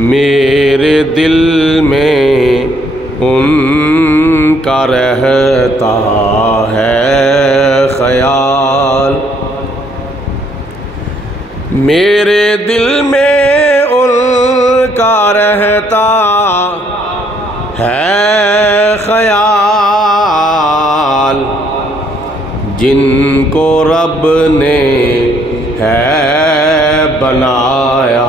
میرے دل میں ان کا رہتا ہے خیال، میرے دل میں ان کا رہتا ہے خیال، جن کو رب نے ہے بنایا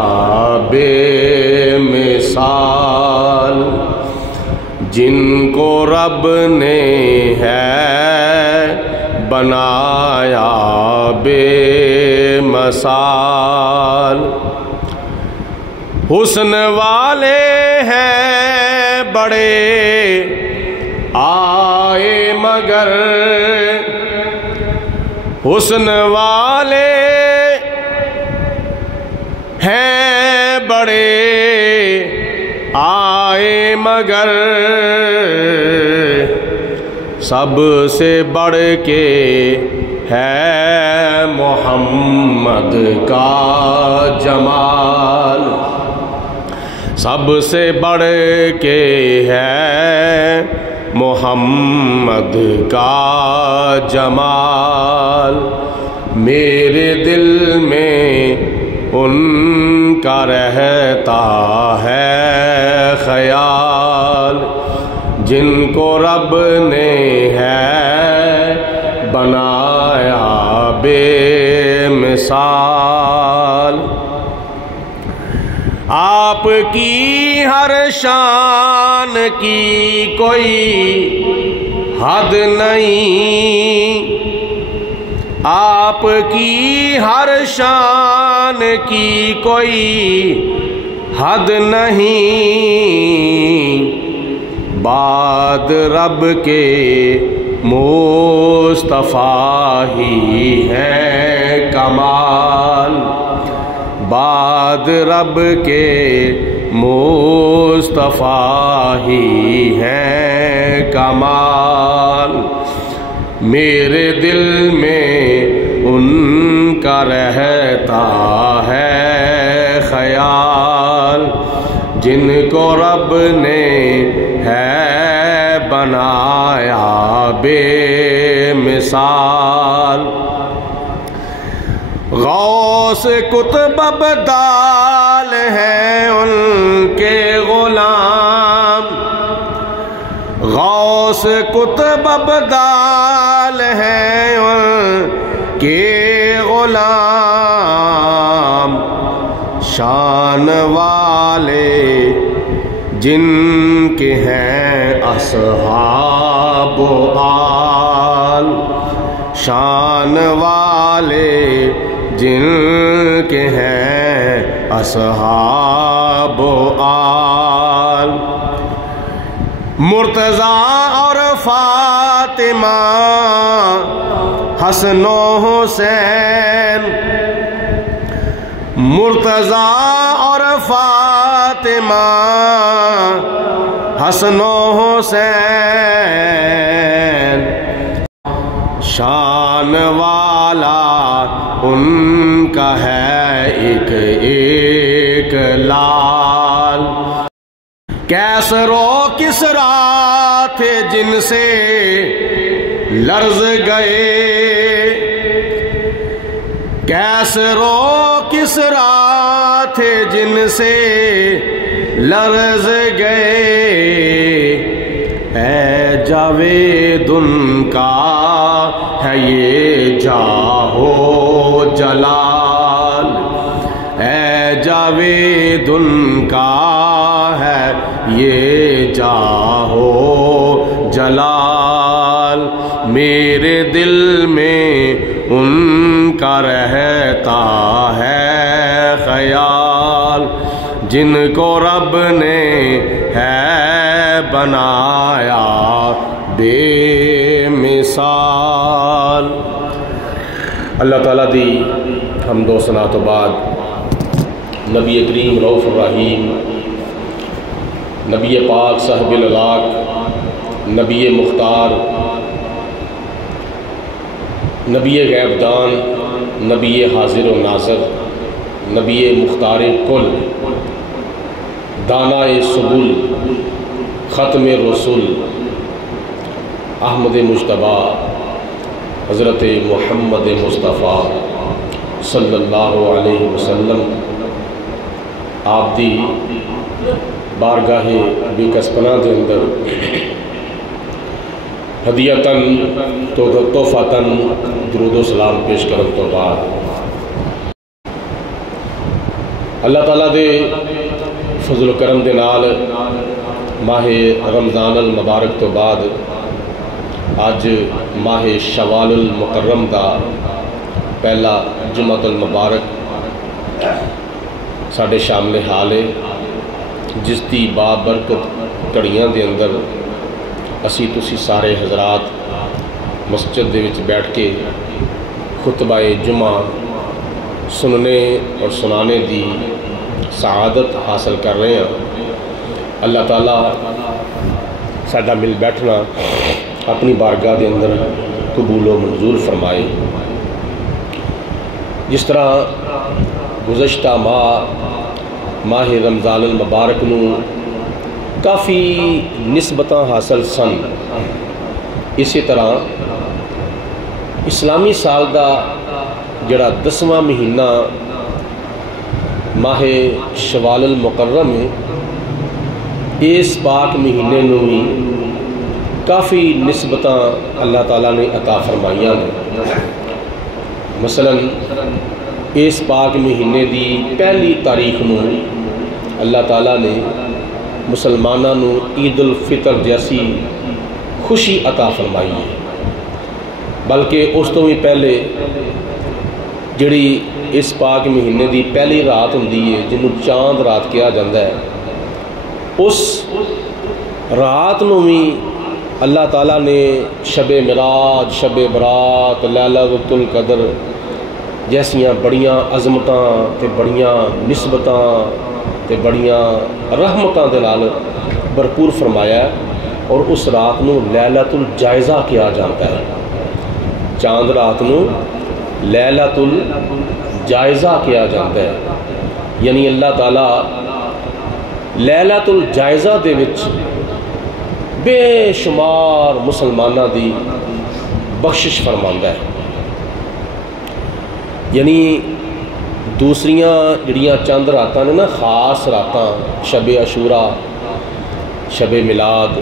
بے مثال، جن کو رب نے ہے بنایا بے مثال۔ حسن والے ہیں بڑے آئے مگر، حسن والے ہیں بڑے آئے مگر، سب سے بڑھ کے ہے محمد کا جمال، سب سے بڑھ کے ہے محمد کا جمال۔ میرے دل میں ان کا رہتا ہے خیال، جن کو رب نے ہے بنایا بے مثال۔ آپ کی ہر شان کی کوئی حد نہیں، آپ کی ہر شان کی کوئی حد نہیں، بعد رب کے مصطفیٰ ہی ہیں کمال، بعد رب کے مصطفیٰ ہی ہیں کمال۔ میرے دل میں ان کا رہتا ہے خیال، جن کو رب نے ہے بنایا بے مثال۔ غوث قطب ابدال ہیں ان کے غلام، غوث قطب ابدال ہیں ان کے غلام، شان والے جن کے ہیں اصحاب و آل، شان والے جن کے ہیں اصحاب و آل۔ مرتضیٰ اور فاطمہ حسن و حسین، مرتضیٰ اور فاطمہ حسن و حسین، شان والا ان کا ہے ایک ایک لال۔ کیسر و کسریٰ تھے جن سے لرز گئے، کیسر و کسریٰ تھے جن سے لرز گئے، اے جاوید ان کا ہے یہ جاہو جلال، اے جاوید ان کا ہے یہ جاہو جلال۔ میرے دل میں ان کا رہتا ہے خیال، جن کو رب نے ہے بنایا بے مثال۔ اللہ تعالیٰ دی حمد و ثنا تو بعد نبی کریم رؤوف الرحیم، نبی پاک صاحب الالاق، نبی مختار، نبی غیب دان، نبی حاضر و ناظر، نبی مختار کل، دانائے سبل ختم رسول احمد مجتبیٰ حضرت محمد مصطفیٰ صلی اللہ علیہ وسلم آپ دی بارگاہ بیکسپنا دے اندر ہدیتاً تحفتاً درود و سلام پیش کرن تو بعد اللہ تعالیٰ دے فضل و کرم دے نال ماہ رمضان المبارک تو بعد آج ماہ شوال المکرم دا پہلا جمعۃ المبارک ساڑھے شامل حال ہے، جس دی بابرکت گھڑیاں دے اندر اسی تسی سارے حضرات مسجد دے وچ بیٹھ کے خطبہ جمعہ سننے اور سنانے دی سعادت حاصل کر رہے ہیں۔ اللہ تعالیٰ ساڈا مل بیٹھنا اپنی بارگاہ دے اندر قبول و منظور فرمائے۔ جس طرح گزشتہ ماہ رمضان المبارک نو کافی نسبتاں حاصل سن، اسی طرح اسلامی سال دا جڑا 10واں مہینہ ماہ شوال المکرم ہے، اس پاک مہینے نو بھی کافی نسبتاں اللہ تعالیٰ نے عطا فرمائیاں نے۔ مثلا اس پاک مہینے دی پہلی تاریخ نو اللہ تعالیٰ نے مسلمانوں نو عید الفطر جیسی خوشی عطا فرمائی ہے، بلکہ اس تو بھی پہلے جڑی اس پاک مہینے دی پہلی رات ہوندی ہے جنہوں چاند رات کیا جاندہ ہے، اس رات نو بھی اللہ تعالیٰ نے شب معراج، شب برات، لیلۃ القدر جیسیاں بڑیاں عظمتاں تے بڑیاں نسبتاں تے بڑیاں رحمتاں دے نال بھرپور فرمایا ہے، اور اس رات نو لیلۃ الجائزہ کیا جاتا ہے۔ چاند رات نو لیلۃ الجائزہ کیا جاتا ہے، یعنی اللہ تعالیٰ لیلۃ الجائزہ دے وچ بے شمار مسلمانہ دی بخشش فرماندا ہے۔ یعنی دوسریاں جڑیاں چند راتاں نے نا، خاص راتاں شب عاشوراء، شب میلاد،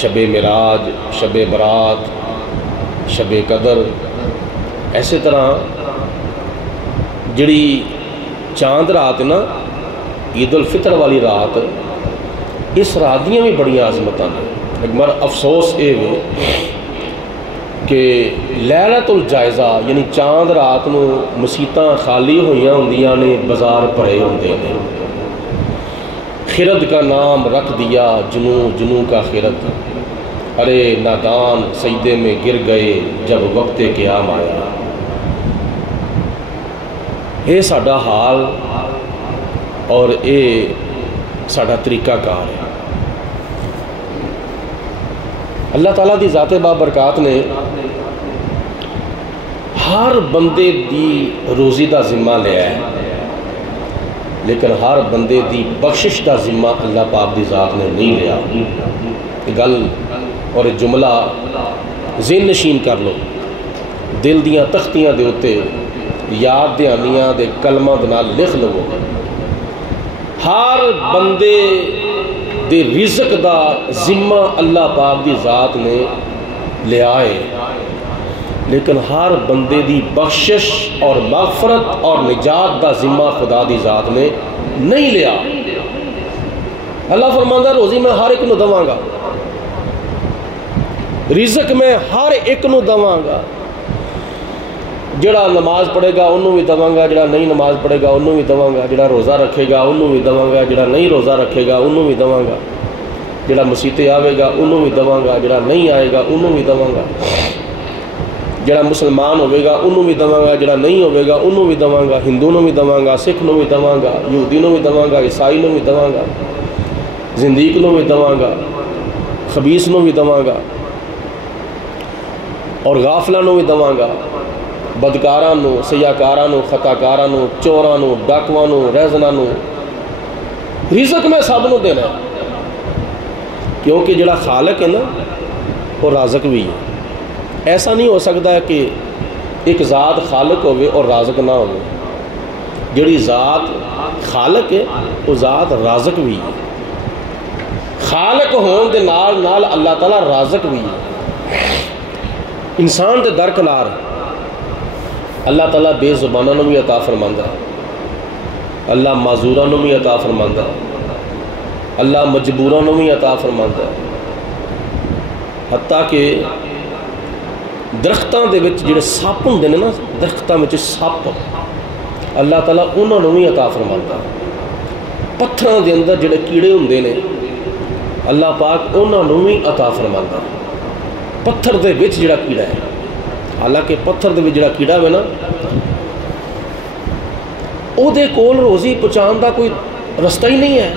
شب معراج، شب برات، شب قدر، ایسے طرح جڑی چاند رات نا عید الفطر والی رات، اس رات دیاں بھی بڑی عظمتاں نے۔ ایک بار افسوس اے وے کہ لیلۃ الجائزہ یعنی چاند رات نو مسیتاں خالی ہوئیاں ہوندیاں نے، بازار بھرے ہوندے نے۔ خرد کا نام رکھ دیا جنوں جنوں کا خرد، ارے نادان سجدے میں گر گئے جب وقت قیام آیا۔ اے ساڈا حال اور اے ساڈا طریقہ کار ہے۔ اللہ تعالیٰ دی ذات بابرکات نے ہر بندے دی روزی دا ذمہ لیا ہے، لیکن ہر بندے دی بخشش دا ذمہ اللہ پاک دی ذات نے نہیں لیا۔ گل اور جملہ ذہن نشین کر لو، دل دیاں تختیاں دے اتے یاد دہانیاں دے کلمہ دے لکھ لو، ہر بندے دے رزق دا ذمہ اللہ پاک دی ذات نے لیا ہے، لیکن ہر بندے دی بخشش اور مغفرت اور نجات دا ذمہ خدا دی ذات نے نہیں لیا۔ اللہ فرماندا روزی میں ہر ایک نو دواں گا، رزق میں ہر ایک نو دواں گا، جڑا نماز پڑھے گا انہوں بھی دواں گا، جڑا نہیں نماز پڑھے گا انہوں بھی دواں گا، جڑا روزہ رکھے گا انہوں بھی دواں گا، جڑا نہیں روزہ رکھے گا انہوں بھی دواں گا، جڑا مسیتے آوے گا انہوں بھی دواں گا، جڑا نہیں آئے گا انہوں بھی دواں گا، جڑا مسلمان ہوئے گا انہوں بھی دواں گا، جڑا نہیں ہوئے گا انہوں بھی دواں گا، ہندو نو بھی دواں گا، سکھ نو بھی دواں گا، یہودی نو بھی دواں گا، عیسائی نو بھی دواں گا، زندیق نو بھی دواں گا، خبیث نو بھی دواں گا، اور غافلہ نو بھی دواں گا، بدکاراں نو، سیاکاراں نو، خطاکاراں نو، چوراں نو، ڈاکواں نو، ریزناں نو، رزق میں سب نو دینا ہے، کیونکہ جڑا خالق ہے نا وہ رازق بھی ہے۔ ایسا نہیں ہو سکتا ہے کہ ایک ذات خالق ہوئے اور رازق نہ ہوئے۔ جڑی ذات خالق ہے وہ ذات رازق بھی ہے، خالق ہون دے نال نال اللہ تعالیٰ رازق بھی ہے۔ انسان دے درکنار اللہ تعالیٰ بے زبانوں نو بھی عطا فرماندا ہے، اللہ معذوراں نو بھی عطا فرماندا ہے، اللہ مجبوراں نو بھی عطا فرماندا ہے۔ حتیٰ کہ درختاں دے وچ جڑے سپ ہوندے نے نا، درختاں وچ سپ اللہ تعالیٰ انہاں نو بھی عطا فرماندا ہے۔ پتھراں دے اندر جڑے کیڑے ہوندے نے اللہ پاک انہاں نو بھی عطا فرماندا ہے۔ پتھر دے وچ جڑا کیڑا ہے، حالانکہ پتھر دے وچ جڑا کیڑا ہوئے نا او دے کول روزی پہنچان دا کوئی رستہ ہی نہیں ہے،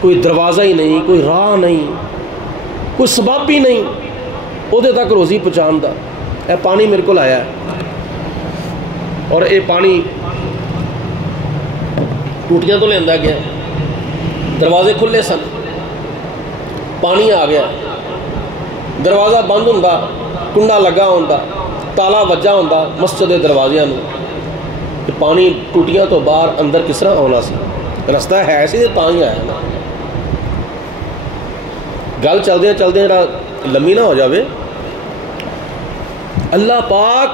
کوئی دروازہ ہی نہیں، کوئی راہ نہیں، کوئی سبب ہی نہیں او دے تک روزی پہنچان دا۔ اے پانی میرے کو آیا ہے اور اے پانی ٹوٹیاں تو لیندا گیا، دروازے کھلے سن، پانی آ گیا، دروازہ بند ہوندا، کنڈا لگا ہوندا، تالا وجہ ہوندا مسجد دے دروازیاں نو، کہ پانی ٹوٹیاں تو باہر اندر کس طرح آنا سی؟ رستہ ہے سی تو پانی آیا نا۔ گل چلدے چلدے جڑا لمبی نہ ہو جاوے، اللہ پاک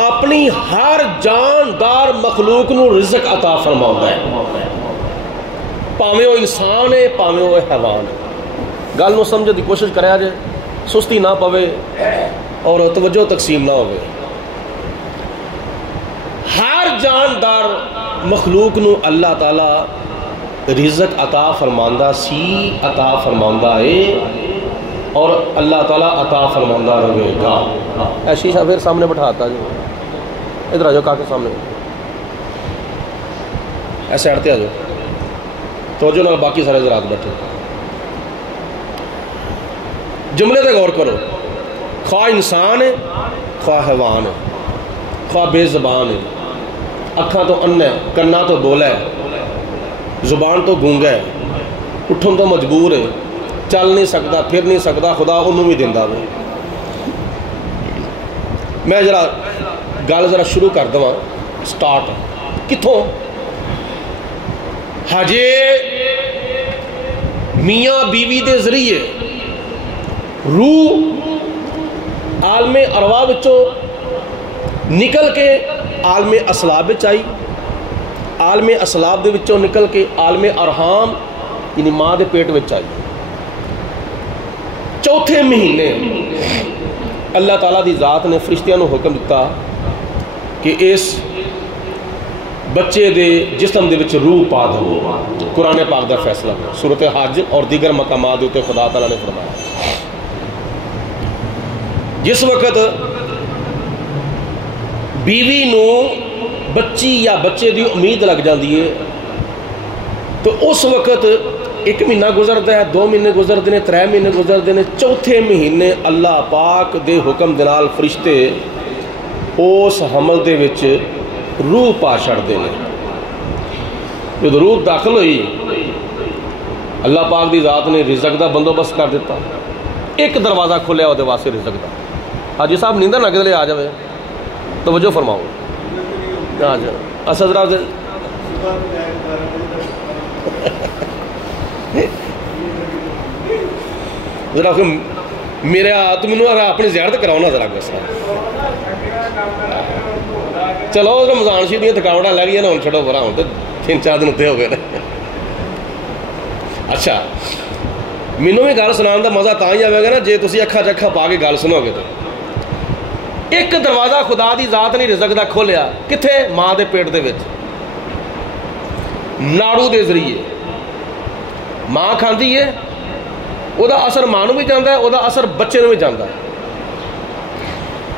اپنی ہر جاندار مخلوق نو رزق عطا فرماؤندا ہے، پاویں وہ انسان ہے پاویں وہ حیوان ہے۔ گل نو سمجھنے کی کوشش کریا جائے، سستی نہ پوے اور توجہ تقسیم نہ ہوئے۔ ہر جاندار مخلوق نو اللہ تعالی رزق عطا فرماندا سی، عطا فرماندا ہے اور اللہ تعالیٰ عطا فرماندہ رہے گا۔ اے شیشہ پھر سامنے بٹھاتا جو، ادھر آ جاؤ کاکے سامنے، ایسے ہٹتے آ جاؤ، توجہ نال باقی سارے حضرات بیٹھے۔ جملے تے غور کرو، خواہ انسان ہے، خواہ حیوان ہے، خواہ بے زبان ہے، اکھاں تو انّا ہے، کنا تو بولا ہے، زبان تو گونگا ہے، اٹھن تو مجبور ہے، چل نہیں سکتا، پھر نہیں سکتا، خدا انہوں بھی دیندہ وہ۔ میں گل ذرا شروع کر دوں، سٹارٹ کتھوں؟ ہجے میاں بیوی دے ذریعے روح عالم ارواح وچوں نکل کے عالم اسلاب وچ آئی، عالم اسلاب دے وچوں نکل کے عالم ارحام یعنی ماں دے پیٹ وچ آئی۔ چوتھے مہینے اللہ تعالیٰ دی ذات نے فرشتیاں نو حکم دیتا کہ اس بچے دے جسم دے وچ روح پا دو۔ قرآن پاک دا فیصلہ سورۃ حج اور دیگر مقامات ہوتے خدا تعالیٰ نے فرمایا۔ جس وقت بیوی نو بچی یا بچے دی امید لگ جاندی ہے تو اس وقت 1 مہینہ گزرتا ہے، 2 مہینے گزرتے ہیں، 3 مہینے گزرتے ہیں، چوتھے مہینے اللہ پاک دے حکم دے نال فرشتے اس حمل دے وچ روح پا چھڑدے ہیں۔ جب روح داخل ہوئی اللہ پاک دی ذات نے رزق دا بندوبست کر دیتا، ایک دروازہ کھلیا وہ واسطے رزق دا۔ حاجی صاحب نیندر نہ کدے آ جائے، توجہ فرماؤ، آ جائے اصل ذرا ذرا میرے تو مینوں اپنی زیارت کراؤ نا ذرا گسا۔ چلو رمضان شریف دیا تھکاوٹاں لگ گئی نا، ہوں چھڑو برا، ہوں تو 3-4 دن اتنے ہو گئے۔ اچھا مینوں بھی گل سنان دا مزہ تاں ہی آئے گا نا جے تسی اکھاں چکھاں پا کے گل سنو گے تو۔ ایک دروازہ خدا دی ذات نے رزق دا کھولیا، کتھے؟ ماں دے پیٹ دے وچ، ناڑو دے ذریعے۔ ماں کھاندی ہے، وہ دا اثر ماں نو بھی جاندا ہے، وہ دا اثر بچے نو بھی جاندا ہے۔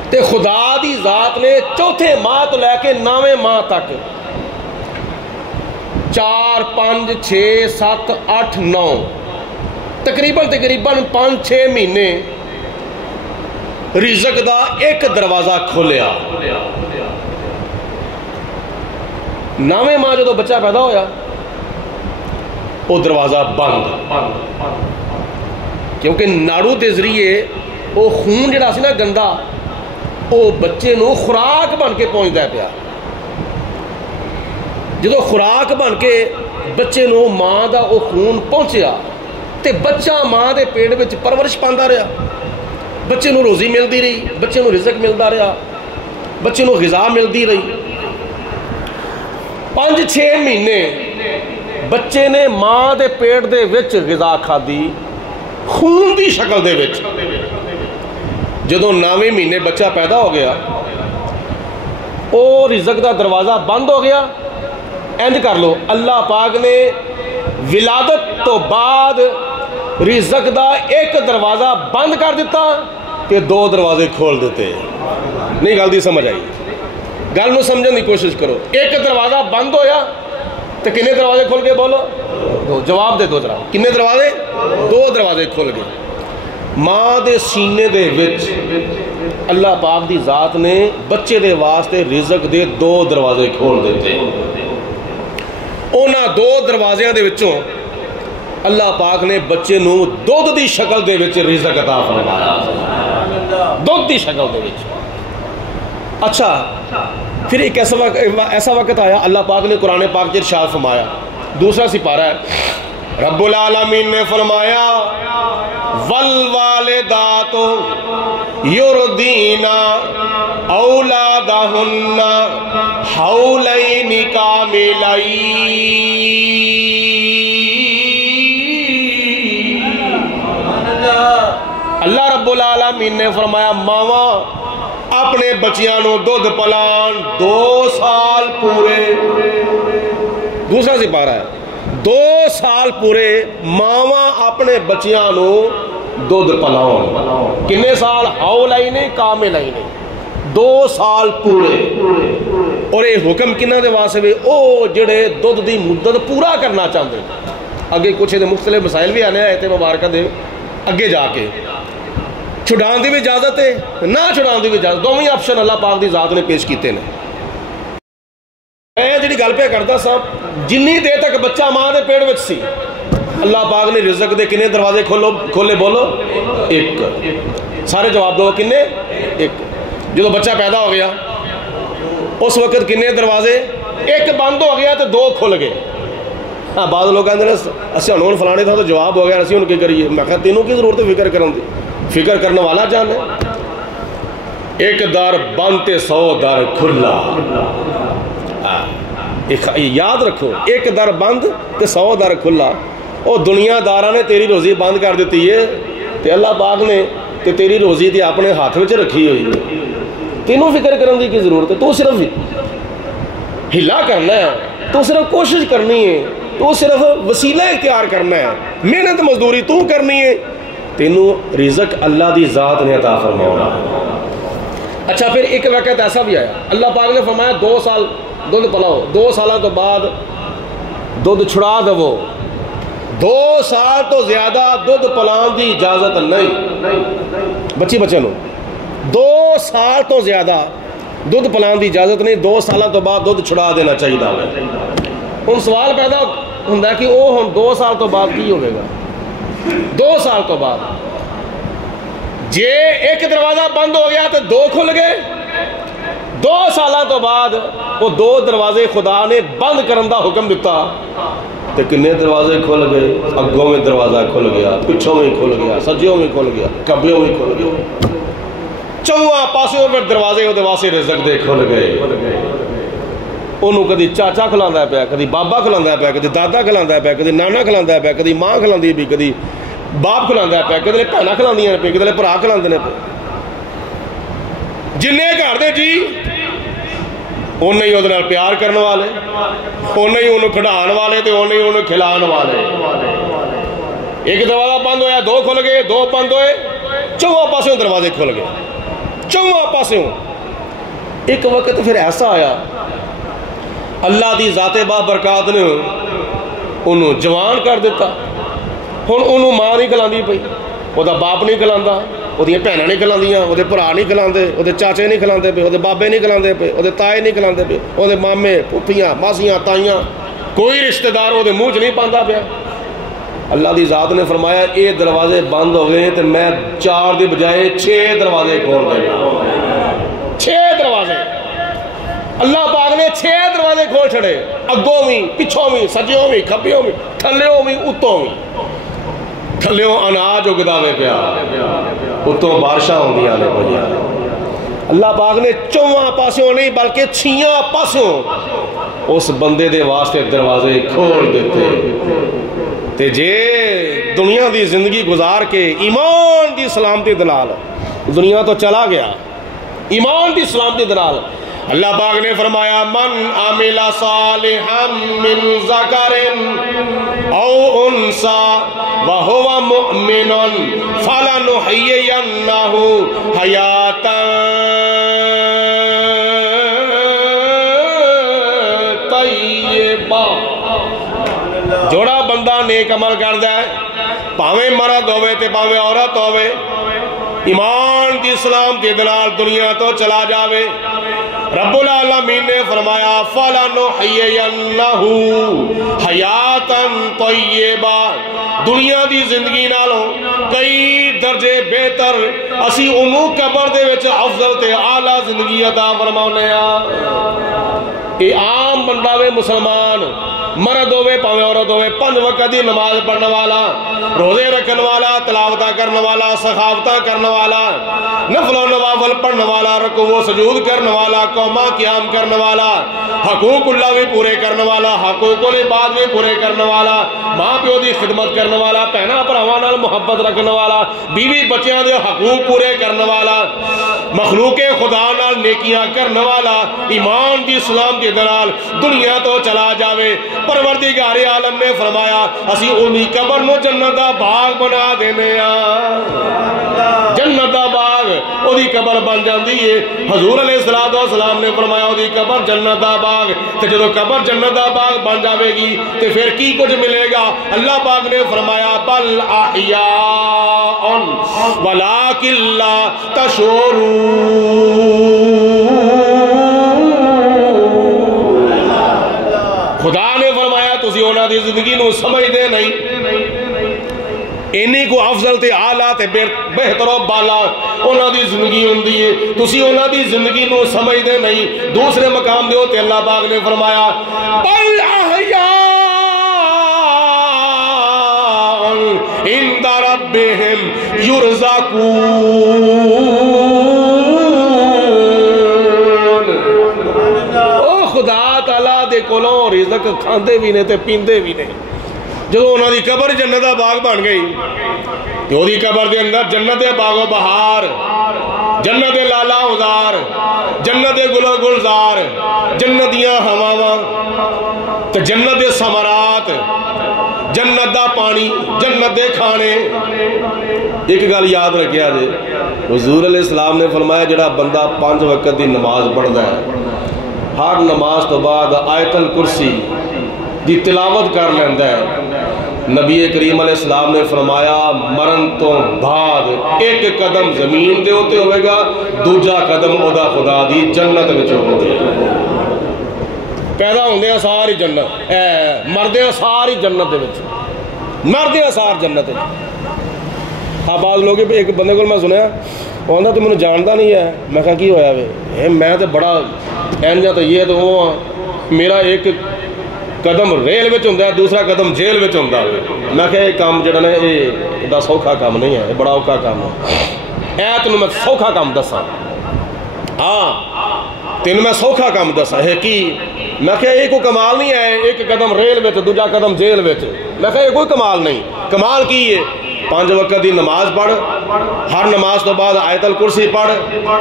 تے خدا دی ذات نے چوتھے ماہ تو لے کے 9ویں ماہ تک 4 5 6 7 8 9 تقریباً 5-6 مہینے رزق دا ایک دروازہ کھولیا۔ 9ویں ماہ جدو بچہ پیدا ہویا وہ دروازہ بند، کیونکہ ناڑو کے ذریعے وہ خون جڑا سی نا گندا وہ بچے نو خوراک بن کے پہنچتا پیا. جدو خوراک بن کے بچے نو ماں دا وہ خون پہنچیا تے بچہ ماں دے پیٹ وچ پرورش پاندا رہا، بچے نو روزی ملتی رہی، بچے نو رزق ملتا رہا، بچے نو غذا ملتی رہی. 5-6 مہینے بچے نے ماں دے پیٹ دے وچ غذا کھادی خون دی شکل دے وچ. جدو 9ویں مہینے بچہ پیدا ہو گیا او رزق دا دروازہ بند ہو گیا. انج کر لو اللہ پاک نے ولادت تو بعد رزق دا ایک دروازہ بند کر دیتا کہ 2 دروازے کھول دیتے. نہیں گل دی سمجھ آئی؟ گل نو سمجھنے کی کوشش کرو. ایک دروازہ بند ہویا تو کنے دروازے کھول کے بولو؟ 2. جواب دے دو ذرا. کنے دروازے؟ 2 دروازے کھول گئے. ماں دے سینے دے وچ اللہ پاک دی ذات نے بچے دے واسطے رزق دے 2 دروازے کھول دیتے. انہاں 2 دروازیاں دے وچوں اللہ پاک نے بچے نو دودھ دی شکل دے وچ رزق عطا فرمایا، دودھ دی شکل دے وچ. اچھا پھر ایک ایسا وقت آیا اللہ پاک نے قرآن پاک سے ارشاد فرمایا، دوسرا سپارہ ہے، رب العالمین نے فرمایا والوالدات یردین اولادہن حولین کاملین. اللہ رب العالمین نے فرمایا ماواں اپنے بچیاں نو دودھ پلان 2 سال پورے. دوسرا سپارہ ہے 2 سال پورے ماواں اپنے بچیاں نو دودھ پلاؤ. کنے سال؟ حولین کاملین، 2 سال پورے. اور یہ حکم کنہ دے واسطے؟ او جڑے دودھ دی مدت پورا کرنا چاہتے ہیں. اگے کچھ مختلف مسائل بھی آنے آئے تھے مبارکہ دے اگے جا کے. چھڑان دی بھی اجازت ہے، نہ چھڑان دی بھی اجازت، دونوں آپشن اللہ پاک دی ذات نے پیش کیتے ہیں. میں جڑی گل پہ کرتا سا جنی دیر تک بچہ ماں دے پیڑ وچ سی اللہ پاک نے رزق دے کنے دروازے کھولے بولو؟ 1. سارے جواب دو. کنے؟ 1. جدو بچہ پیدا ہو گیا اس وقت کنے دروازے؟ 1 بند ہو گیا تو 2 کھل گئے. ہاں بعض لوگ کہتے ہیں اسی ہوں فلانے تھا تو جواب ہو گیا اسی ہوں کی کریے. میں کہا تینوں کی ضرورت ہے فکر کرن دی؟ فکر کرنے والا جان ہے. 1 در بند تے 100 در کھلا. یاد رکھو 1 در بند تے 100 در کھلا. او دنیا دارہ نے تیری روزی بند کر دیتی ہے تے اللہ پاک نے تے تیری روزی تے اپنے ہاتھ وچ رکھی ہوئی ہے. تینوں فکر کرن دی کی ضرورت ہے؟ تو صرف ہلا کرنا ہے، تو صرف کوشش کرنی ہے، تو صرف وسیلہ اختیار کرنا ہے، محنت مزدوری تو کرنی ہے. تینوں رزق اللہ دی ذات نے عطا فرمایا. اچھا پھر ایک وقت ایسا بھی آیا اللہ پاک نے فرمایا 2 سال دودھ پلاؤ. 2 سالوں تو بعد دودھ چھڑا دو. 2 سال تو زیادہ دودھ پلان دی اجازت نہیں. بچے نو 2 سال تو زیادہ دودھ پلان دی اجازت نہیں. 2 سالوں تو بعد دودھ چھڑا دینا چاہیے. ہوں سوال پیدا ہوتا ہے کہ وہ ہوں 2 سال تو بعد کی ہوئے گا؟ 2 سال تو بعد جے 1 دروازہ بند ہو گیا تو 2 کھل گئے. 2 سالوں تو بعد وہ 2 دروازے خدا نے بند کرن دا حکم دیتا تو کنے دروازے کھل گئے؟ اگوں میں دروازہ کھل گیا، پچھوں میں کھل گیا، سجیوں میں کھل گیا، کبیوں میں کھل گیا. 4 پاسوں پر دروازے وہ واسطے رزق دے کھل گئے. انہوں کدی چاچا کھلانا پیا، کدی بابا کھلانا پیا، کدی دادا کھلانا پیا، کدی نانا کھلانا پیا، کدی ماں کھلاندی پئی، کدی باپ کھلانا پیا، کدی بھیناں کھلاندیاں پئی، کدی بھرا کھلاندے نے پے. جن گھر دے جی انہیں ہی وہ پیار کرنے والے، انہیں ہی انہوں کھڈان والے تے انہیں ہی انہوں کھلان والے. 1 دروازہ بند ہویا 2 کھل گئے، 2 بند ہوئے 4 پاسوں دروازے کھل گئے. 4 پاسوں. ایک وقت پھر ایسا آیا اللہ دی ذات با برکات نے انہوں جوان کر دیتا. ہن انہوں ماں نہیں کھلاندی پئی، وہ باپ نہیں کھلاندا، وہ بھیناں نہیں کھلاندیاں، وہ بھرا نہیں کھلاندے، وہ چاچے نہیں کھلاندے پے، وہ بابے نہیں کھلاندے پے، وہ تائے نہیں کھلاندے پے، وہ مامے پھوپھیاں ماسیاں تائیاں کوئی رشتہ دار وہ منہ چ نہیں پاندا پیا. اللہ دی ذات نے فرمایا یہ دروازے بند ہو گئے تو میں 4 دی بجائے 6 دروازے کھول دینا. 6 دروازے اللہ پاک نے 6 دروازے کھول چھڑے, اگوں بھی, پچھوں بھی, سجیوں بھی, کھبیوں بھی, تھلیوں بھی, اتوں بھی. تھلیوں اناج اگدا وے پیا, اتوں بارشاں ہوندیاں نے پئیاں. اللہ پاک نے 4 پاسوں نہیں بلکہ 6 پاسوں اس بندے دے واسطے دروازے کھول دیتے. تے جے دنیا دی زندگی گزار کے ایمان دی سلامتی دلال دنیا تو چلا گیا, ایمان دی سلامتی دلال. اللہ پاک نے فرمایا من عمل صالحا من ذکر او انثى وهو مؤمن فلنحيينه حیاتا طیبہ. جوڑا بندہ نیک عمل کردا ہے, پاویں مرد ہوئے تے پاویں عورت ہوئے, ایمان دی اسلام دی دلال دنیا تو چلا جاوے, رب العالمین نے فرمایا فَلَنُحْيِيَنَّهُ حَيَاتًا طَيِّبًا, دنیا دی زندگی نالوں کئی درجے بہتر اسی انہوں قبر دے وچ افضل تے اعلیٰ زندگی عطا فرماؤنے آ. یہ عام بندہ وے مسلمان, مرد ہوئے پاویں عورت ہوئے, 5 وقت دی نماز پڑھنے والا, روزے رکھنے والا, تلاوتہ کرنے والا, سخاوتہ کرنے والا, نفل و نوافل پڑھنے والا, رکوع و سجود کرنے والا, قوما قیام کرنے والا, حقوق اللہ بھی پورے کرنے والا, حقوق العباد بھی پورے کرنے والا, ماں پیو دی خدمت کرنے والا, بہناں بھراواں نال محبت رکھنے والا, بیوی بچیاں دے حقوق پورے کرنے والا, مخلوق خدا نال نیکیاں کرنے والا, ایمان دی اسلام دی دلال دنیا تو چلا جاوے, پروردگار عالم نے فرمایا اسی انہی قبر نو جنت دا باغ بنا دینے آ. جنت دا باغ اودی قبر بن جاندی ہے. حضور علیہ السلام نے فرمایا اودی قبر جنت دا باغ, تے جدوں قبر جنت دا باغ بن جاوے گی تے پھر کی کچھ ملے گا؟ اللہ پاک نے فرمایا بل احیاء ولکن لا تشعرون. خدا نے فرمایا تسی انہاں دی زندگی نو سمجھ دے نہیں, اینی کو افضل تے اعلیٰ تے بہتر و بالا انہاں دی زندگی ہوندی ہے, تسی انہاں دی زندگی نو سمجھ دے نہیں. دوسرے مقام دے ہوتے اللہ پاک نے فرمایا بل احیاء عند ربہم یرزقون. خدا تعالیٰ دے کولوں رزق کھاندے بھی نے تے پیندے بھی نے. جدو انہاں دی قبر جنت دا باغ بن گئی, جو دی قبر دے اندر جنت دے باغ و بہار, جنت دے لالا ازار, جنت دے گل و گلزار, جنت دیاں ہواواں, تے جنت دے ثمرات, جنت دا پانی, جنت دے کھانے. ایک گل یاد رکھیا جے, حضور علیہ السلام نے فرمایا جڑا بندہ 5 وقت دی نماز پڑھدا ہے, ہر نماز تو بعد آیت الکرسی دی تلاوت کر لیندہ ہے, نبی کریم علیہ السلام نے فرمایا مرن تو بعد ایک قدم زمین دے ہوتے ہوئے گا, دوجا قدم اودا خدا دی جنت میں ہوتے ہیں. پیدا ہوندے ہیں ساری جنت, مردے ہیں ساری جنت دے وچ, مردے ہیں ساری جنت. ہاں بعض لوگ ایک بندے کو میں سنیا وہ آندا تو میں نے جاندا نہیں ہے. میں کہا کی ہویا وے؟ میں تو بڑا اینجا تو یہ تو وہ, میرا ایک قدم ریل وچ ہوندا ہے, دوسرا قدم جیل وچ ہوندا ہے. میں کہا یہ کام جڑا نے یہ دا سوکھا کام نہیں ہے, یہ بڑا اوکھا کام ہے. تینوں میں سوکھا کام دساں, ہاں تینوں میں سوکھا کام دساں ہے کی. میں کہا یہ کوئی کمال نہیں ہے, ایک قدم ریل وچ دوجا قدم جیل وچ. میں کہا یہ کوئی کمال نہیں. کمال کی ہے 5 وقت دی نماز پڑھ, ہر نماز تو بعد آیت الکرسی پڑھ,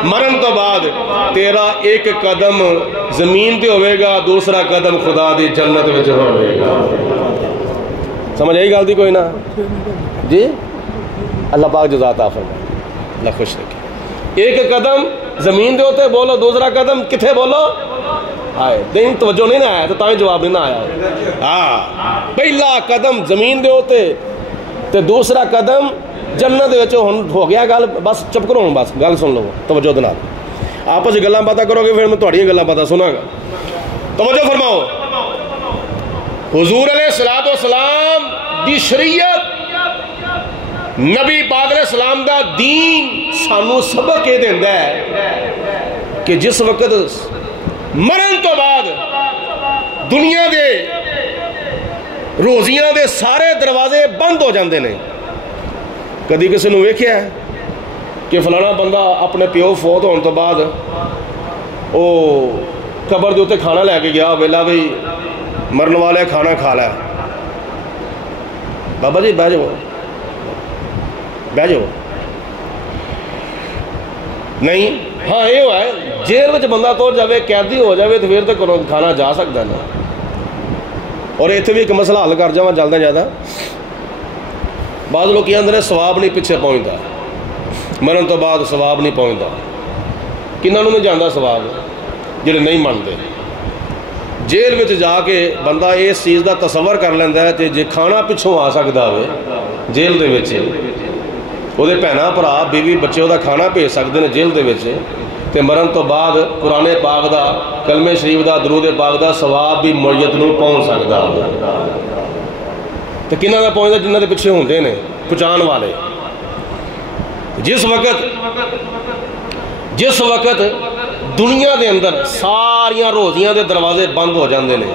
مرن تو بعد تیرا ایک قدم زمین تے ہوئے گا, دوسرا قدم خدا دی جنت وچ ہوئے گا. سمجھ آئی گل دی کوئی نہ جی؟ اللہ پاک جزا عطا فرمائے, اللہ خوش رکھے. ایک قدم زمین دے ہوتے بولو, دوسرا قدم کتھے بولو آئے. دین توجہ نہیں نہ آیا تو تائیں جواب نہیں نہ آیا. ہاں پہلا قدم زمین دے ہوتے تے دوسرا قدم جنت دے وچ ہو گیا. گل بس چپ کرو, بس گل سن لو توجہ دے نال. آپس گلاں باتاں کرو گے پھر میں تہاڈیاں گلاں باتاں سناں گا. توجہ فرماؤ. حضور علیہ الصلوۃ والسلام دی شریعت نبی پاک علیہ السلام دا دین سانو سبق یہ دیندا ہے کہ جس وقت مرن تو بعد دنیا دے روزیاں دے سارے دروازے بند ہو جاندے نے. کدی کسی نے ویکھیا ہے کہ فلانا بندہ اپنے پیو فوت ہونے تو بعد او قبر دے اوتے کھانا لے کے گیا ویلا بھئی مرن والے کھانا کھا لیا. بابا جی بہ جاؤ بہ جاؤ. نہیں ہاں یہ ہوا ہے جیل میں بندہ توڑ جاوے قیدی ہو جاوے تو پھر تو کھانا جا سکتا نا. اور اتنے بھی ایک مسئلہ حل کر جاواں جلدا زیادہ. بعض لوگ یہ آندے ثواب نہیں پیچھے پہنچتا مرن تو بعد ثواب نہیں پہنچتا. کنہاں نوں نہیں جاندا ثواب جڑے نہیں منتے. جیل میں جا کے بندہ اس چیز کا تصور کر لینا ہے کہ جے کھانا پچھوں آ سکتا ہوئے جیل دے وچ وہ بھیناں بھرا بیوی بچے وہ کھانا بھیج سکتے ہیں جیل دے وچ تے مرن تو بعد قرآن پاک دا کلمہ شریف دا درود پاک دا ثواب بھی میت نوں پہنچ سکتا ہے. تو کنہاں دا پہنچتا جنہاں دے پیچھے ہوندے نے پہنچان والے. جس وقت دنیا دے اندر ساریاں روزیاں دے دروازے بند ہو جاندے نے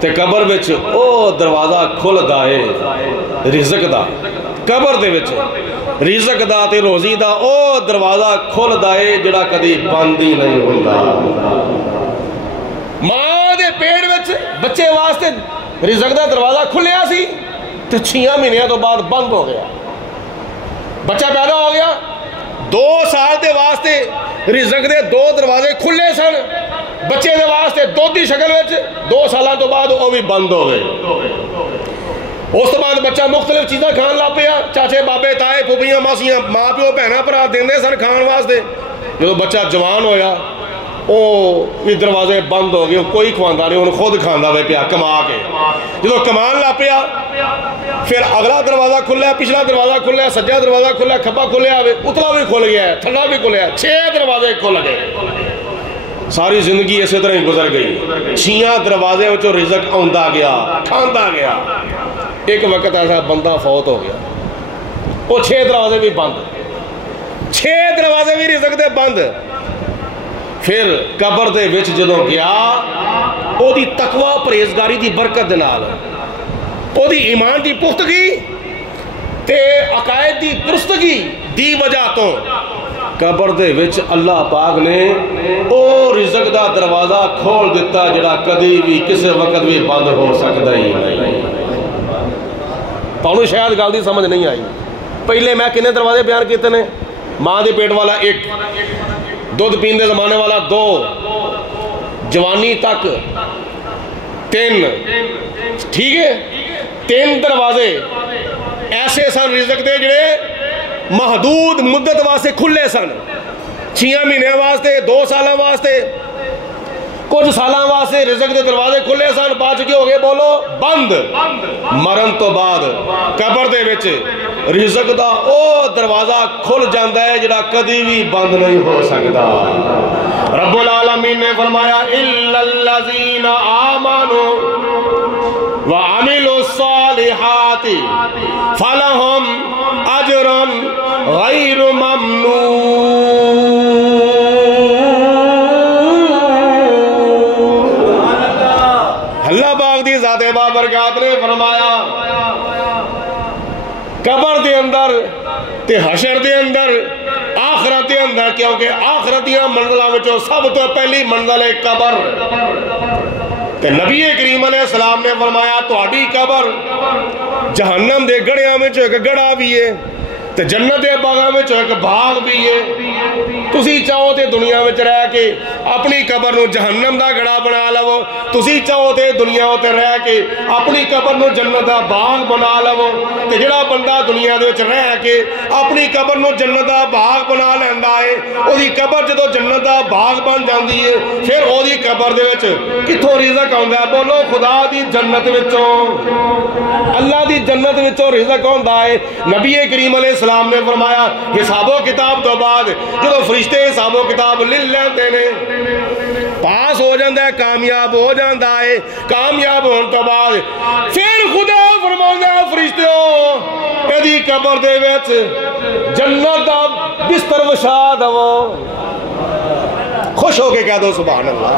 تے قبر وچ او دروازہ کھلدا ہے رزق دا. قبر دے وچ رزق دا تے روزی دا او دروازہ کھلدا ہے جڑا کدی بند ہی نہیں ہوندا. ماں دے پیٹ وچ بچے واسطے رزق دا دروازہ کھلیا سی تے 6 مہینیاں تو بعد بند ہو گیا. بچہ پیدا ہو گیا 2 سال دے واسطے رزق دے 2 دروازے کھلے سن. بچے دے واسطے دودھ دی شکل وچ 2 سالوں تو بعد وہ بھی بند ہو گئے. اس تو بعد بچہ مختلف چیزاں کھان لا پیا. چاچے بابے تائے پھوپھیاں ماسیاں ماں پیو بہنا بھرا دیندے سن کھان واسطے. جب بچہ جوان ہویا وہ بھی دروازے بند ہو گئے. کوئی کھواندا نہیں انہوں خود کھاندا وے پیا کما کے. جب کمان لا پیا پھر اگلا دروازہ کھلا پچھلا دروازہ کھلا سجا دروازہ کھلا کھبا کھلیا اتلا بھی کھل گیا تھلا بھی کھلیا 6 دروازے کھل گئے. ساری زندگی اسی طرح ہی گزر گئی. 6 دروازے وچوں رزق آندا گیا کھاندا گیا. ایک وقت ایسا بندہ فوت ہو گیا وہ 6 دروازے بھی بند 6 دروازے بھی رزق دے بند. پھر قبر دے وچ جدوں گیا او دی تقوی پرہیزگاری دی برکت دے نال او دی ایمان دی پختگی تے عقائد دی درستگی دی وجہ تو قبر دے وچ اللہ پاک نے او رزق دا دروازہ کھول دیتا جڑا کدی بھی کسے وقت بھی بند ہو سکتا ہی نہیں. تانوں شاید گل دی سمجھ نہیں آئی. پہلے میں کنے دروازے بیان کیتے نے. ماں دے پیٹ والا 1 دودھ پیندے زمانے والا 2 جوانی تک 3 ٹھیک ہے 3 دروازے ایسے سن رزق دے جڑے محدود مدت واسطے کھلے سن. 6 مہینے واسطے 2 سالوں واسطے کچھ سالوں واسطے رزق دے دروازے کھلے سن. بعد کی ہو گئے بولو بند. مرن تو بعد قبر دے وچ رزق دا او دروازہ کھل جاندہ ہے جڑا کدی بھی بند نہیں ہو سکتا. رب العالمین نے فرمایا اِلَّا الَّذِينَ آمَنُوا وَعَمِلُوا الصَّالِحَاتِ فَلَهُمْ أَجْرٌ غَيْرُ مَمْنُونٍ. اللہ پاک دی ذات بابرکات نے فرمایا قبر دے اندر تے حشر دے اندر آخرت دے اندر کیونکہ آخرتیاں منزلہ میں سب تو پہلی منزل ہے قبر. تے نبی کریم علیہ السلام نے فرمایا تہاڈی قبر جہنم دے گڑیاں میں ایک گڑا بھی ہے تے جنت دے باغاں میں ایک باغ بھی ہے. تسی چاہو تے دنیا میں رہ کے اپنی قبر نو جہنم دا گڑا بنا لو. تسی چاہو تے دنیا تے رہ کے اپنی قبر نو جنت دا باغ بنا لو. تے جڑا بندہ دنیا دے وچ رہ کے اپنی قبر نو جنت دا باغ بنا لیندا ہے او دی قبر جدوں جنت دا باغ بن جاندی ہے پھر او دی قبر دے وچ کتھوں رزق آندا ہے. بولو خدا دی جنت وچوں اللہ دی جنت وچوں رزق آندا ہے. نبی کریم علیہ السلام نے فرمایا حساب و کتاب تو بعد جدوں فرشتے حساب و کتاب لے لیندے نے پاس ہو جاندہ ہے، کامیاب ہو جاندہ ہے، کامیاب ہونے تو بعد پھر خدا فرماندہ ہے فرشتیوں ایدی قبر دے ویچ جنت دا بستر وشا دو، خوش ہو کے کہہ دو سبحان اللہ۔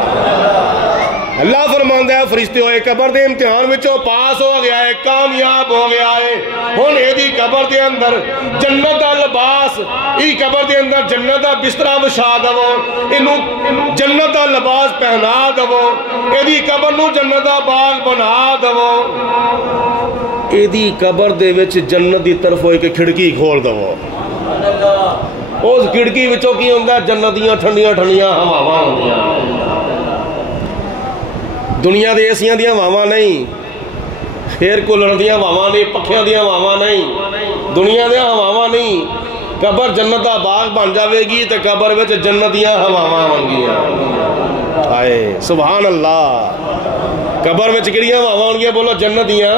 اللہ فرماندہ ہے فرشتیوں ایک قبر دے امتحان وچوں پاس ہو گیا ہے، کامیاب ہو گیا ہے، ہن ایدی قبر دے اندر جنت دا لباس، ای قبر دے اندر جنت دا بسترہ وشا دو، انہوں جنت دا لباس پہنا دو، ایدی قبر نو جنت دا باغ بنا دو، ایدی قبر دے وچ جنت دی طرف ہوئے کہ کھڑکی کھول دو، اس کھڑکی وچوں کی ہوندہ جنتیاں ٹھنڈیاں ٹھنڈیاں ہواواں ہوندیاں، دنیا دے ایسیاں دیاں ہواواں نہیں، ایئر کولر دیاں ہواواں نہیں، پکھیاں دیاں ہواواں نہیں، دنیا دیاں ہواواں نہیں، قبر جنت دا باغ بن جاوے گی تے قبر وچ جنتیاں ہواواں ہون گیاں، ہائے سبحان اللہ، قبر وچ کیڑیاں ہواواں ہون گیاں بولو جنتیاں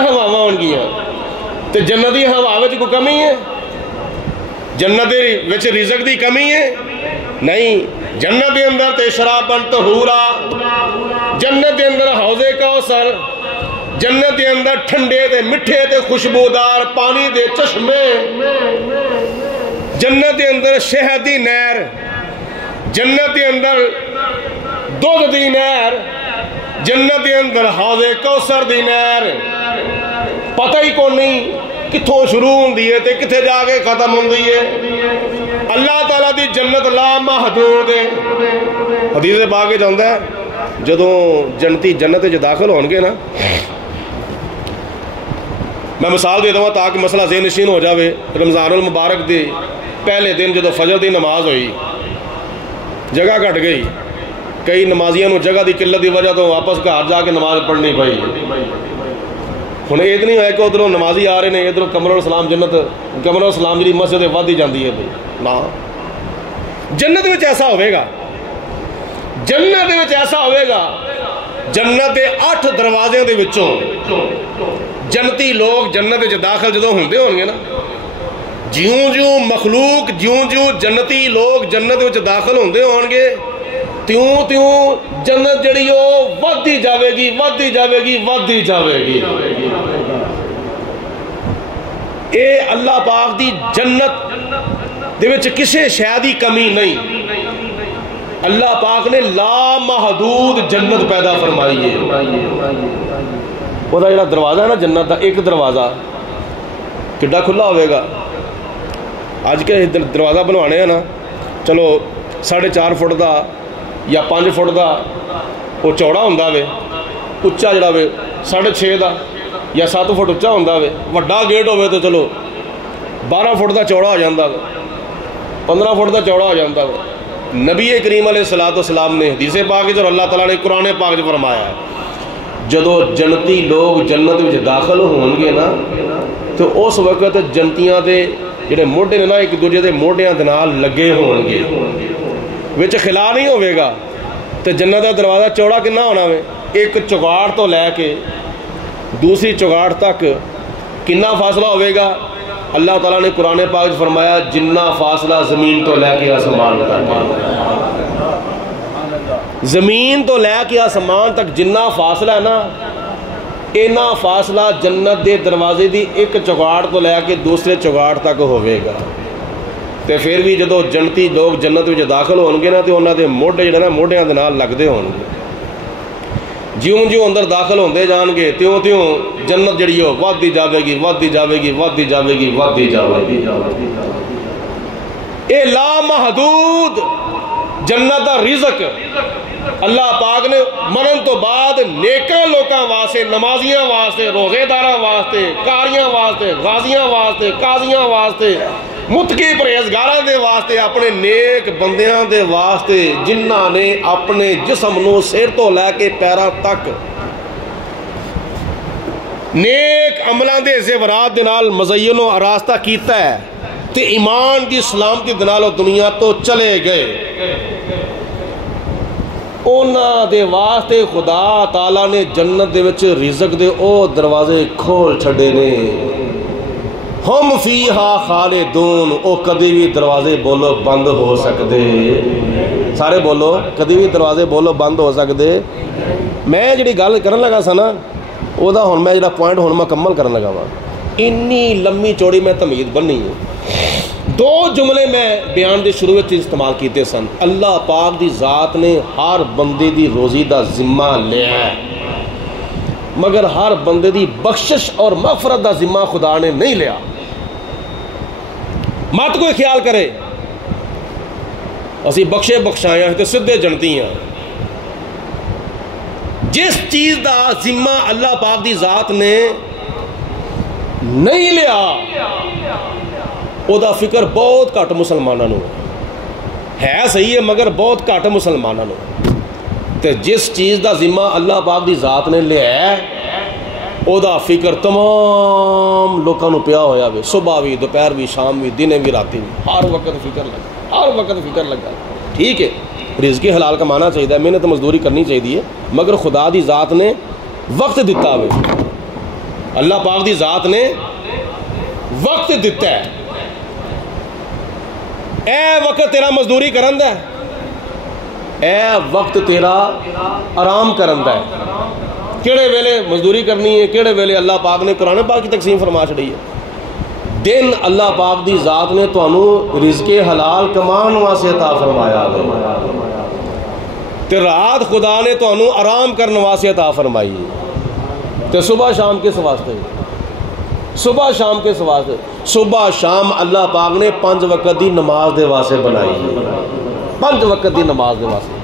ہواواں ہون گیاں، تے جنتی ہوا وچ کوئی کمی ہے؟ جنت وچ رزق دی کمی ہے؟ نہیں، جنت دے اندر تے شرابن طہورا، جنت دے اندر حوض کوثر، جنت دے اندر ٹھنڈے تے مٹھے تے خوشبودار پانی دے چشمے، جنت دے اندر شہد دی نہر، جنت دے اندر دودھ دی نہر، جنت دے اندر حوض کوثر دی نہر، پتہ ہی کون نہیں کتھوں شروع ہوندی ہے تے کتھے جا کے ختم ہوندی ہے۔ اللہ تعالیٰ دی جنت لا محدود ہے، حدیث پاک جاندہ ہے جدوں جنتی جنت جو داخل ہونگے نا، میں مثال دے دوں تاکہ مسئلہ ذہن نشین ہو جاوے، رمضان المبارک دے پہلے دن جدوں فجر دی نماز ہوئی، جگہ کٹ گئی، کئی نمازیاں نو جگہ دی قلت دی وجہ تو واپس گھر جا کے نماز پڑھنی پئی، ہن یہ نہیں ہویا کہ ادھروں نمازی آ رہے ہیں ادھروں قمر الاسلام جنت قمر الاسلام جی مسجد ودی جاندی ہے نا، جنت وچ ایسا ہوئے گا، جنت وچ ایسا ہوئے گا، جنت دے 8 دروازے دے وچوں جنتی لوگ جنت وچ داخل جدوں ہوندے ہون گے نا، جیوں جیوں مخلوق جیوں جنتی لوگ جنت وچ داخل ہوندے ہون گے، تیوں تیوں جنت جڑی ہو ودی جاوے گی ودی جاوے گی ودی جاوے گی۔ اے اللہ پاک دی جنت دے وچ کسے شے دی کمی نہیں، اللہ پاک نے لا محدود جنت پیدا فرمائی ہے۔ وہ جڑا دروازہ ہے نا جنت دا، ایک دروازہ کڈا کھلا ہوئے گا، آج کے دروازہ بنوانے ہیں نا، چلو 4.5 فٹ دا یا 5 فٹ دا وہ چوڑا ہوندہ وے، اچھا جڑا وے 6.5 دا یا 7 فٹ اچھا ہوندہ وے، وڈا گیٹ ہوئے تو چلو 12 فٹ دا چوڑا ہو جاندہ وے، 15 فٹ دا چوڑا ہو جاندہ وے۔ نبی کریم علیہ السلام نے حدیث پاک جو اللہ تعالیٰ نے قرآن پاک جو فرمایا ہے، جدو جنتی لوگ جنت وچ داخل ہونگے نا تو اس وقت جنتیاں دے جڑے موڈے نے نا ایک دوجہ دے موڈیاں دے نال لگے ہونگے، وچ خلا نہیں ہوئے گا، تو جنت دا دروازہ چوڑا کنا ہونا ہے، ایک چگاڑ تو لے کے دوسری چگاڑ تک کنا فاصلہ ہوئے گا، اللہ تعالیٰ نے قرآن پاک فرمایا جنہ فاصلہ زمین تو لے کے آسمان تک، زمین تو لے کے آسمان تک جنہ فاصلہ ہے نا، اینا فاصلہ جنت دے دروازے دی ایک چگاڑ تو لے کے دوسرے چگاڑ تک ہوئے گا، تے پھر بھی جدو جنتی لوگ جنت وچ داخل ہونگے نا تو انہاں دے موڈے جڑے نا موڈیاں دے نال لگدے ہونگے، جیوں جیوں اندر داخل ہوندے جان گے تیوں تیوں جنت جڑی ہو ودی جاوے گی ودی جاوے گی ودی جاوے گی ودی جاوے گی۔ اے لا محدود جنت دا رزق اللہ پاک نے مرن تو بعد نیکاں لوکاں واسطے، نمازیاں واسطے، روزے داراں واسطے، قاریاں واسطے، غازیاں واسطے، قاضیاں واسطے، متقی پرہیزگاراں دے واسطے، اپنے نیک بندیاں دے واسطے جنہاں نے اپنے جسم نو سر تو لے کے پیراں تک نیک عملاں دے زیورات دے نال مزین و آراستہ کیتا ہے تے ایمان دی سلامتی دے نال دنیا تو چلے گئے، اونا دے واسطے خدا تعالیٰ نے جنت دے وچ رزق دے او دروازے کھول چھڑے نے، ہم فیہا خالدون، او کدی بھی دروازے بولو بند ہو سکدے، سارے بولو کدی بھی دروازے بولو بند ہو سکتے میں جڑی گل کرن لگا سا نا وہ ہن میں جڑا پوائنٹ ہن مکمل کرن لگا وا انی لمبی چوڑی میں تمہید بننی ہے دو جملے میں بیان دے شروع وچ استعمال کیتے سن اللہ پاک دی ذات نے ہر بندے دی روزی دا ذمہ لیا ہے مگر ہر بندے دی بخشش اور مغفرت دا ذمہ خدا نے نہیں لیا مت کوئی خیال کرے اسی بخشے بخشایا تے سدھے جنتی ہیں جس چیز دا ذمہ اللہ پاک دی ذات نے نہیں لیا او دا فکر بہت گھٹ مسلمانوں ہے صحیح ہے مگر بہت گھٹ مسلمانوں تے جس چیز دا ذمہ اللہ پاک دی ذات نے لیا ہے او دا فکر تمام لوگوں نو پیا ہویا وے صبح بھی دوپہر بھی شام بھی دن بھی راتی بھی ہر وقت فکر لگا ہر وقت فکر لگا ٹھیک ہے رزق حلال کمانا چاہیے محنت مزدوری کرنی چاہیے مگر خدا دی ذات نے وقت دیتا ہوئے اللہ پاک دی ذات نے وقت دیتا ہے اے وقت تیرا مزدوری کرن دا ہے اے وقت تیرا آرام کرن دا ہے کیڑے ویلے مزدوری کرنی ہے کیڑے ویلے اللہ پاک نے قرآن پاک کی تقسیم فرما چھڑی ہے دن اللہ پاک دی ذات نے تانوں رزق حلال کمان واسطے عطا فرمایا تے رات خدا نے تانوں آرام کرن واسطے عطا فرمائی تے صبح شام کس واسطے صبح شام کس واسطے صبح شام اللہ پاک نے 5 وقت دی نماز دے واسطے بنائی 5 وقت دی نماز دے واسطے